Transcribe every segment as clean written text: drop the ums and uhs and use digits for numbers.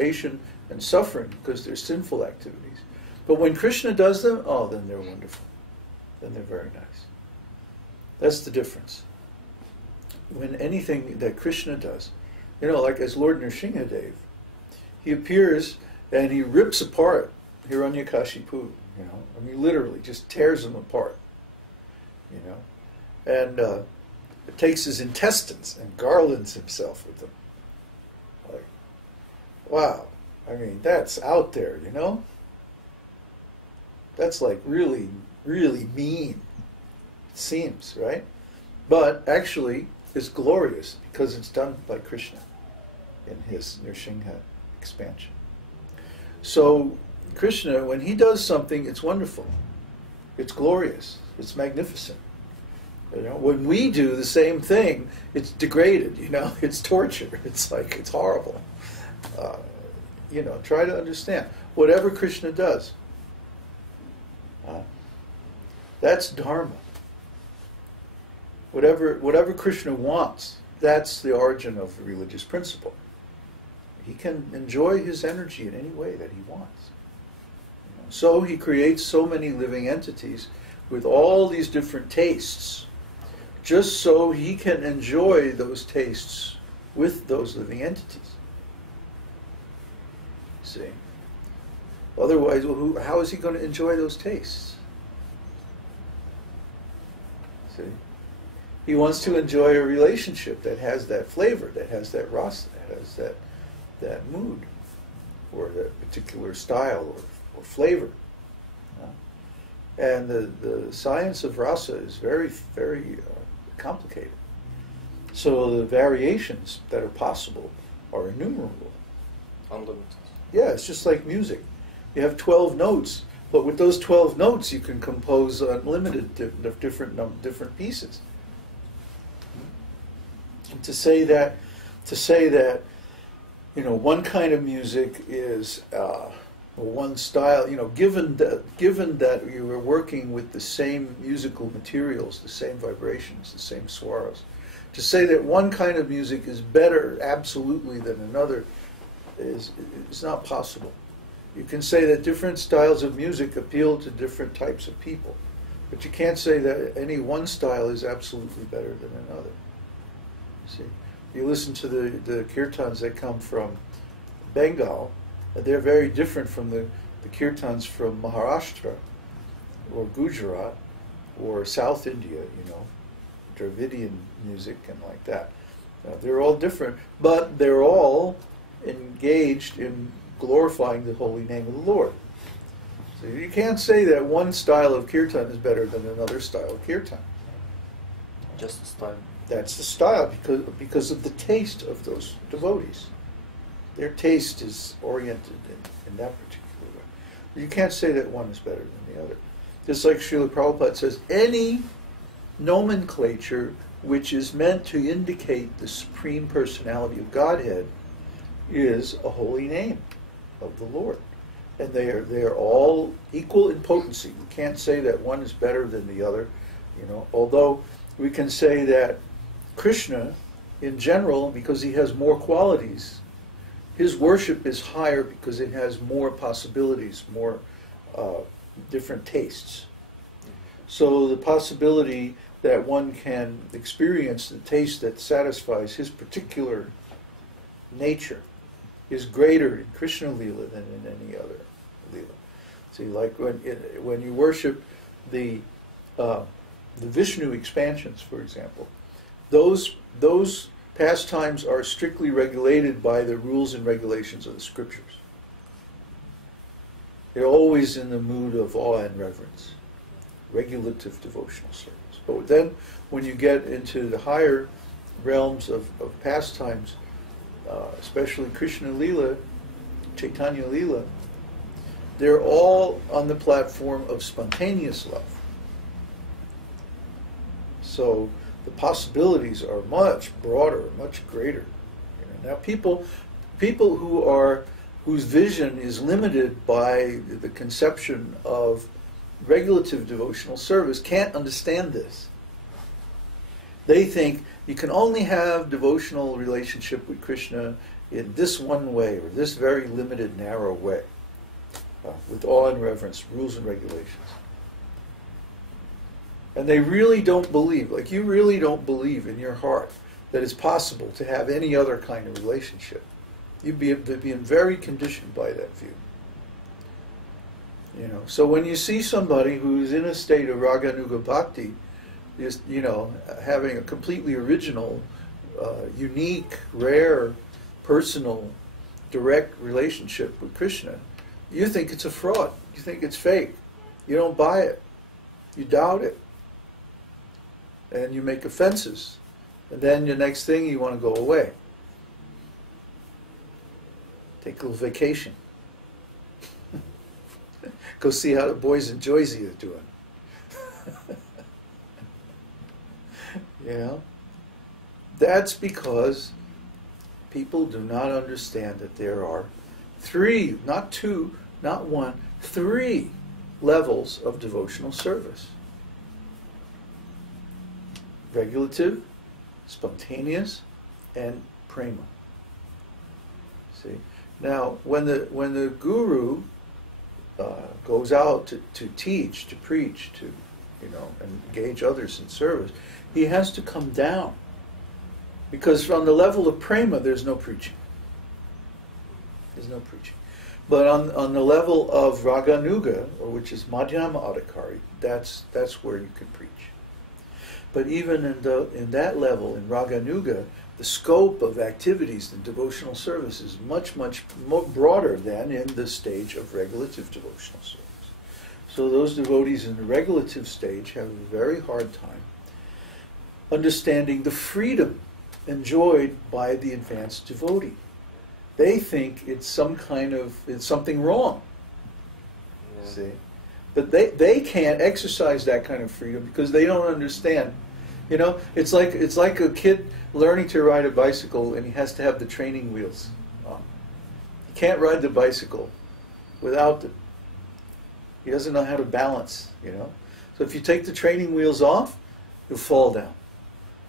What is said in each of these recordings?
degradation and suffering because they're sinful activities. But when Krishna does them, oh, then they're wonderful. Then they're very nice. That's the difference. When anything that Krishna does, like as Lord Nrsimhadev, he appears and he rips apart Hiranyakashipu, literally just tears him apart, and takes his intestines and garlands himself with them. Like, wow, that's out there, That's like really, really mean, it seems, right? But actually, it's glorious because it's done by Krishna in his Nrsimha expansion. So Krishna, when he does something, it's wonderful. It's glorious. It's magnificent. When we do the same thing, it's degraded, it's torture. It's like, it's horrible. Try to understand. Whatever Krishna does, that's dharma. Whatever Krishna wants, that's the origin of the religious principle. He can enjoy his energy in any way that he wants. So he creates so many living entities with all these different tastes, just so he can enjoy those tastes with those living entities. See? Otherwise, how is he going to enjoy those tastes? See? He wants to enjoy a relationship that has that flavor, that has that rasa, that has that mood, or that particular style or flavor. And the science of rasa is very, very complicated. So the variations that are possible are innumerable. Unlimited. Yeah, it's just like music. You have 12 notes, but with those 12 notes you can compose unlimited different pieces. And to say that one kind of music is one style, given that you are working with the same musical materials, the same vibrations, the same swaras, to say that one kind of music is better absolutely than another is not possible. You can say that different styles of music appeal to different types of people, but you can't say that any one style is absolutely better than another. See, you listen to the kirtans that come from Bengal, they're very different from the kirtans from Maharashtra or Gujarat or South India, Dravidian music and like that. They're all different, but they're all engaged in glorifying the holy name of the Lord. So you can't say that one style of kirtan is better than another style of kirtan. Just the style. That's the style because of the taste of those devotees. Their taste is oriented in that particular way. You can't say that one is better than the other. Just like Śrīla Prabhupada says, any nomenclature which is meant to indicate the Supreme Personality of Godhead is a holy name of the Lord. And they are all equal in potency. You can't say that one is better than the other, although we can say that Krishna, in general, because he has more qualities, his worship is higher because it has more possibilities, more different tastes. So the possibility that one can experience the taste that satisfies his particular nature is greater in Krishna Lila than in any other Lila. See, like when you worship the Vishnu expansions, for example, those pastimes are strictly regulated by the rules and regulations of the scriptures. They're always in the mood of awe and reverence, regulative devotional service. But then when you get into the higher realms of pastimes, especially Krishna Lila, Chaitanya Lila, they're all on the platform of spontaneous love. So the possibilities are much broader, much greater. Now people whose vision is limited by the conception of regulative devotional service can't understand this. They think you can only have devotional relationship with Krishna in this one way, or this very limited, narrow way, with awe and reverence, rules and regulations. And they really don't believe, like you really don't believe in your heart that it's possible to have any other kind of relationship. You'd be very conditioned by that view. You know, so when you see somebody who's in a state of raganuga bhakti, is, you know, having a completely original, unique, rare, personal, direct relationship with Krishna, you think it's a fraud. You think it's fake. You don't buy it. You doubt it. And you make offenses. And then the next thing, you want to go away. Take a little vacation. Go see how the boys in Jersey are doing. You know? That's because people do not understand that there are three, not two, not one, three levels of devotional service. Regulative, spontaneous, and prema. See? Now, when the guru goes out to teach, to preach, to, you know, engage others in service, he has to come down. Because on the level of prema, there's no preaching. There's no preaching. But on the level of raganuga, or which is madhyama adhikari, that's where you can preach. But even in that level, in raganuga, the scope of activities in devotional service is much, much more broader than in the stage of regulative devotional service. So those devotees in the regulative stage have a very hard time understanding the freedom enjoyed by the advanced devotee. They think it's something wrong. Yeah. See? But they can't exercise that kind of freedom because they don't understand. You know, it's like a kid learning to ride a bicycle and he has to have the training wheels on. He can't ride the bicycle without them. He doesn't know how to balance, you know. So if you take the training wheels off, you'll fall down.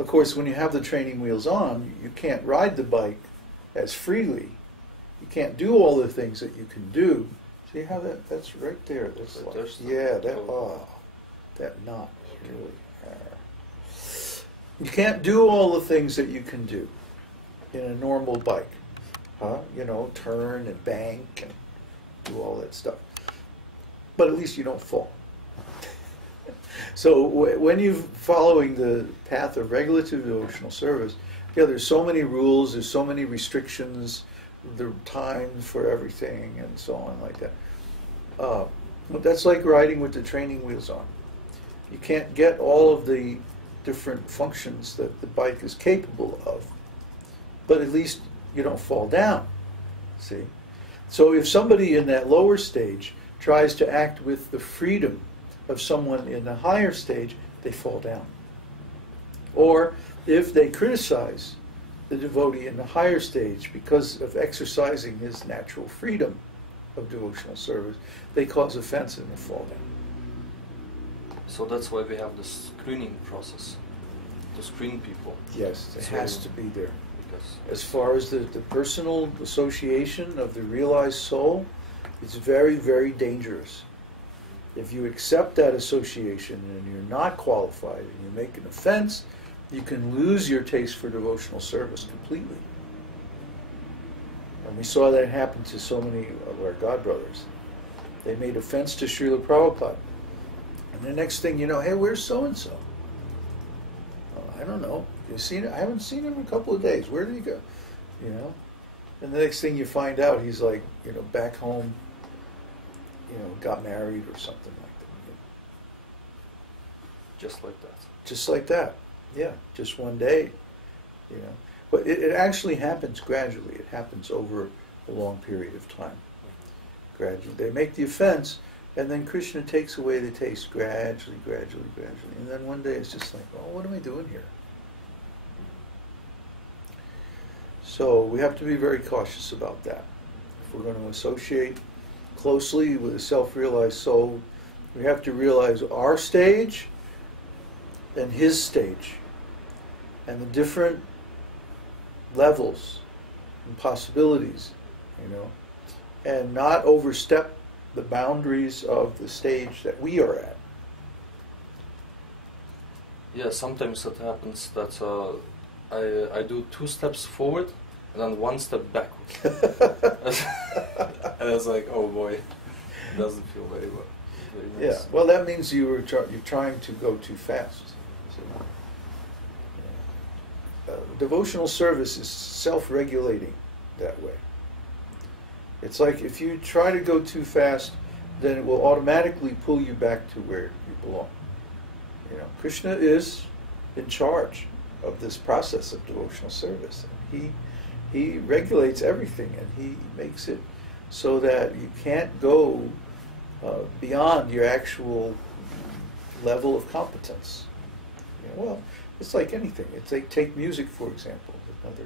Of course, when you have the training wheels on, you can't ride the bike as freely. You can't do all the things that you can do. See how that's right there. That's like, yeah, that knot is really. You can't do all the things that you can do in a normal bike, huh? You know, turn and bank and do all that stuff. But at least you don't fall. So when you're following the path of regulative devotional service, yeah, there's so many rules, there's so many restrictions, the times for everything, and so on like that. But that's like riding with the training wheels on. You can't get all of the different functions that the bike is capable of, but at least you don't fall down. See? So if somebody in that lower stage tries to act with the freedom of someone in the higher stage, they fall down. Or if they criticize the devotee in the higher stage because of exercising his natural freedom of devotional service, they cause offense and they fall down. So that's why we have the screening process, to screen people. Yes, it has to be there. Because as far as the personal association of the realized soul, it's very, very dangerous. If you accept that association and you're not qualified and you make an offense, you can lose your taste for devotional service completely. And we saw that happen to so many of our God brothers. They made offense to Śrīla Prabhupada. And the next thing you know, hey, where's so-and-so? Oh, I don't know. You seen it? I haven't seen him in a couple of days. Where did he go? You know? And the next thing you find out, he's like, you know, back home, you know, got married or something like that. just like that. Just like that. Yeah, just one day, you know. But it actually happens gradually. It happens over a long period of time. Gradually. They make the offense, and then Krishna takes away the taste gradually, gradually, gradually. And then one day it's just like, oh, what am I doing here? So we have to be very cautious about that. If we're going to associate closely with a self-realized soul, we have to realize our stage and his stage, and the different levels and possibilities, and not overstep the boundaries of the stage that we are at. Yeah, sometimes it happens that I do 2 steps forward and then 1 step backward. And it's like, oh boy, it doesn't feel very well. Very nice. Yeah, well, that means you're trying to go too fast. Devotional service is self-regulating that way. It's like if you try to go too fast, then it will automatically pull you back to where you belong. Kṛṣṇa is in charge of this process of devotional service. He regulates everything, and he makes it so that you can't go beyond your actual level of competence. Well, it's like anything. It's like, take music, for example, another